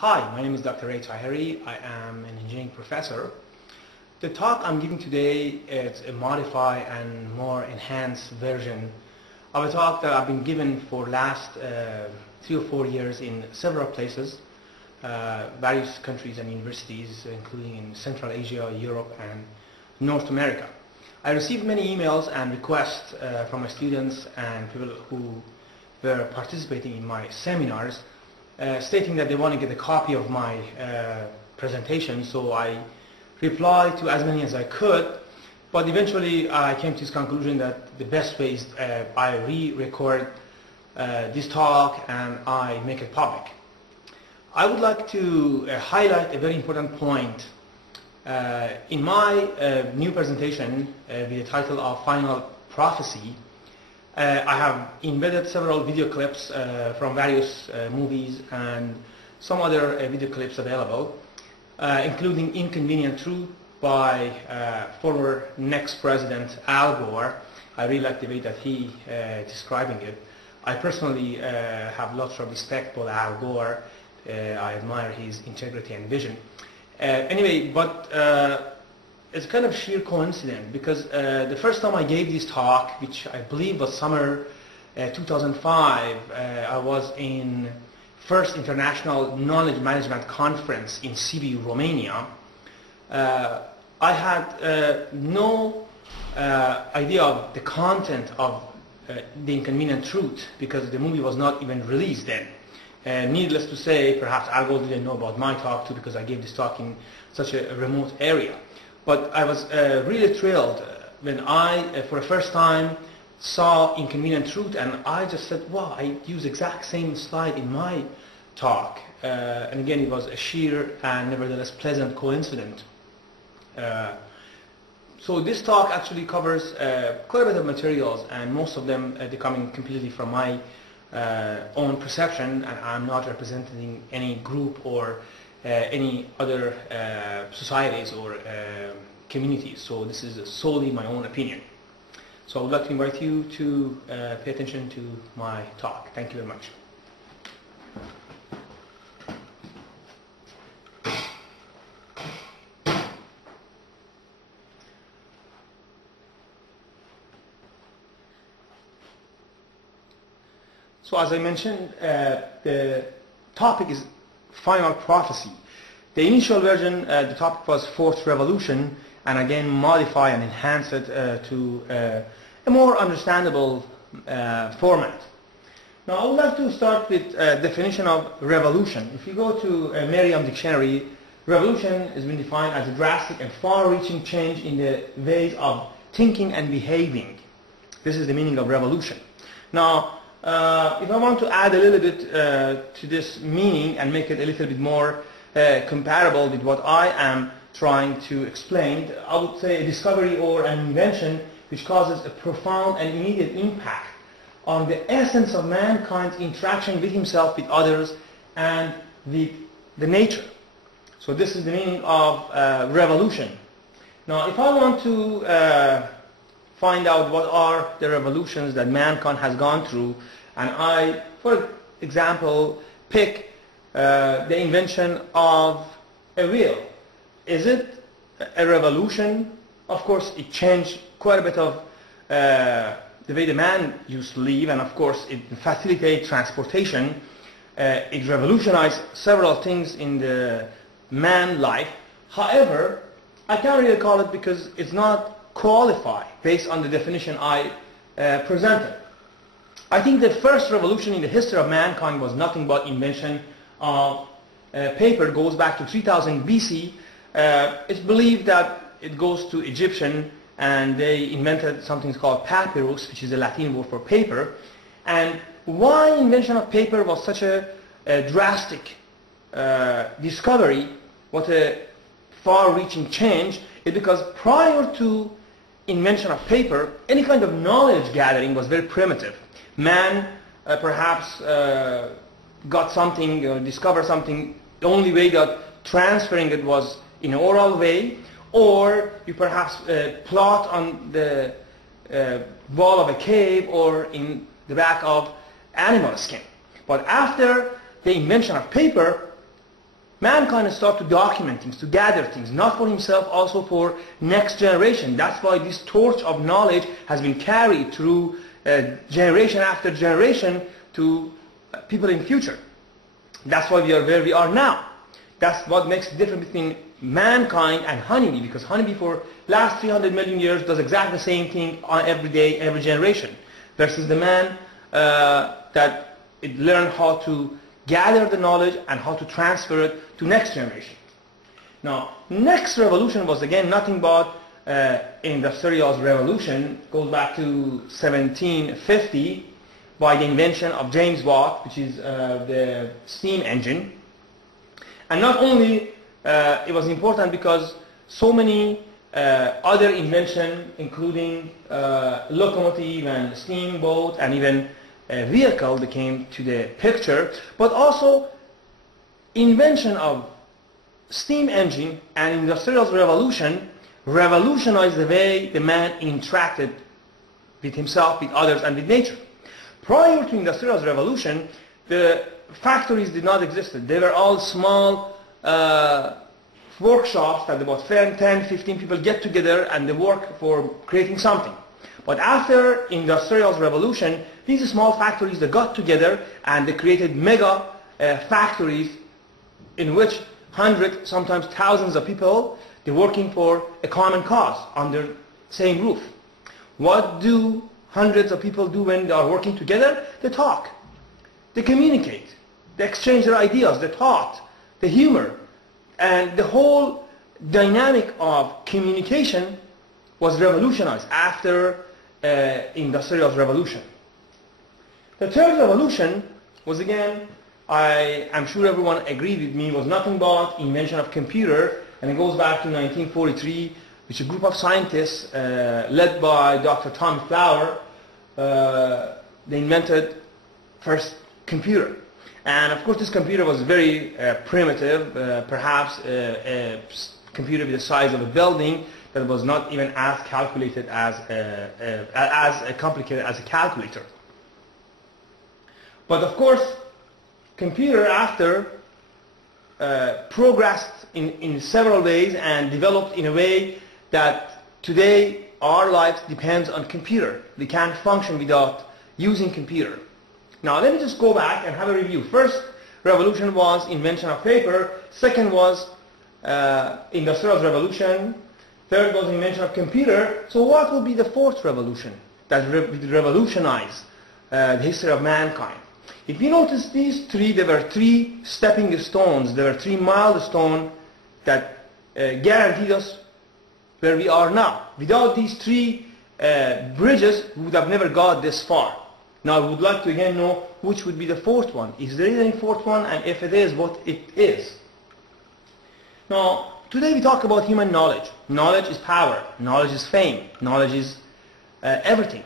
Hi, my name is Dr. Taheri. I am an engineering professor. The talk I'm giving today is a modified and more enhanced version of a talk that I've been given for last 3 or 4 years in several places, various countries and universities, including in Central Asia, Europe, and North America. I received many emails and requests from my students and people who were participating in my seminars stating that they want to get a copy of my presentation, so I replied to as many as I could, but eventually I came to this conclusion that the best way is I re-record this talk and I make it public. I would like to highlight a very important point in my new presentation with the title of Final Prophecy. I have embedded several video clips from various movies and some other video clips available, including Inconvenient Truth by former next president Al Gore. I really like the way that he describing it. I personally have lots of respect for Al Gore. I admire his integrity and vision. Anyway, but it's kind of sheer coincidence because the first time I gave this talk, which I believe was summer 2005, I was in first International Knowledge Management Conference in Sibiu, Romania. I had no idea of the content of The Inconvenient Truth because the movie was not even released then. Needless to say, perhaps Al Gore didn't know about my talk too because I gave this talk in such a remote area. But I was really thrilled when I, for the first time, saw Inconvenient Truth, and I just said, wow, I use exact same slide in my talk. And again, it was a sheer and nevertheless pleasant coincidence. So this talk actually covers quite a bit of materials, and most of them are coming completely from my own perception, and I'm not representing any group or any other societies or communities. So this is solely my own opinion. So I would like to invite you to pay attention to my talk. Thank you very much. So as I mentioned, the topic is Final Prophecy. The initial version, the topic was Fourth Revolution, and again modify and enhance it to a more understandable format. Now I would like to start with definition of revolution. If you go to Merriam Dictionary, revolution has been defined as a drastic and far-reaching change in the ways of thinking and behaving. This is the meaning of revolution. Now, if I want to add a little bit to this meaning and make it a little bit more comparable with what I am trying to explain, I would say a discovery or an invention which causes a profound and immediate impact on the essence of mankind's interaction with himself, with others, and with the nature. So this is the meaning of revolution. Now, if I want to find out what are the revolutions that mankind has gone through, and I, for example, pick the invention of a wheel. Is it a revolution? Of course, it changed quite a bit of the way the man used to live, and of course, it facilitated transportation. It revolutionized several things in the man life. However, I can't really call it because it's not qualified based on the definition I presented. I think the first revolution in the history of mankind was nothing but invention of paper. Goes back to 3000 BC. It's believed that it goes to Egyptian, and they invented something called papyrus, which is a Latin word for paper. And why invention of paper was such a drastic discovery, what a far-reaching change, is because prior to invention of paper, any kind of knowledge gathering was very primitive. Man perhaps got something or discovered something. The only way that transferring it was in an oral way, or you perhaps plot on the wall of a cave or in the back of animal skin. But after the invention of paper, mankind start to document things, to gather things, not for himself, also for next generation. That's why this torch of knowledge has been carried through generation after generation to people in future. That's why we are where we are now. That's what makes the difference between mankind and honeybee, because honeybee for last 300 million years does exactly the same thing on every day, every generation, versus the man that it learned how to gather the knowledge and how to transfer it to next generation. Now, next revolution was again nothing but industrial revolution. Goes back to 1750 by the invention of James Watt, which is the steam engine. And not only it was important because so many other inventions, including locomotive and steamboat and even vehicle that came to the picture, but also invention of steam engine and industrial revolution revolutionized the way the man interacted with himself, with others, and with nature. Prior to industrial revolution, the factories did not exist. They were all small workshops that about 10, 15 people get together and they work for creating something. But after industrial revolution, these small factories, they got together and they created mega factories in which hundreds, sometimes thousands of people, they're working for a common cause under the same roof. What do hundreds of people do when they are working together? They talk, they communicate, they exchange their ideas, they thought, the humor, and the whole dynamic of communication was revolutionized after industrial revolution. The third revolution was, again, I am sure everyone agreed with me, was nothing but invention of computer, and it goes back to 1943, which a group of scientists led by Dr. Tommy Flower, they invented first computer. And of course this computer was very primitive, perhaps a computer with the size of a building that was not even as calculated as complicated as a calculator. But of course, computer after progressed in several ways and developed in a way that today our lives depends on computer. We can't function without using computer. Now let me just go back and have a review. First revolution was invention of paper. Second was industrial revolution. Third was invention of computer. So what will be the fourth revolution that will revolutionize the history of mankind? If you notice these three, there were three stepping stones. There were three milestones that guaranteed us where we are now. Without these three bridges, we would have never got this far. Now I would like to again know which would be the fourth one. Is there any fourth one? And if it is, what it is? Now, today we talk about human knowledge. Knowledge is power. Knowledge is fame. Knowledge is everything.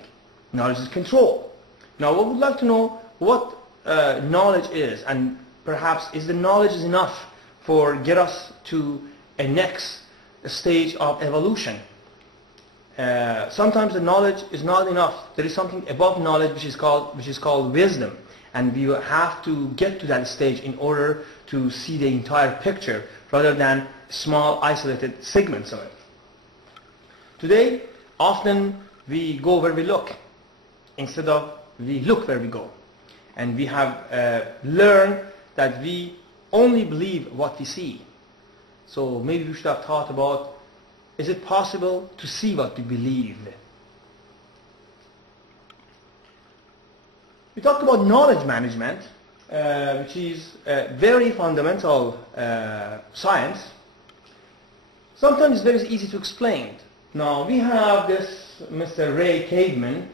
Knowledge is control. Now I would like to know what knowledge is, and perhaps is the knowledge enough for get us to a next stage of evolution. Sometimes the knowledge is not enough. There is something above knowledge which is called wisdom, and we have to get to that stage in order to see the entire picture rather than small isolated segments of it. Today, often we go where we look instead of we look where we go, and we have learned that we only believe what we see. So maybe we should have thought about, is it possible to see what we believe? We talked about knowledge management, which is a very fundamental science. Sometimes it's very easy to explain. Now we have this Mr. Ray Caveman.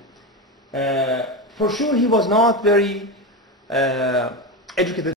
For sure he was not very educated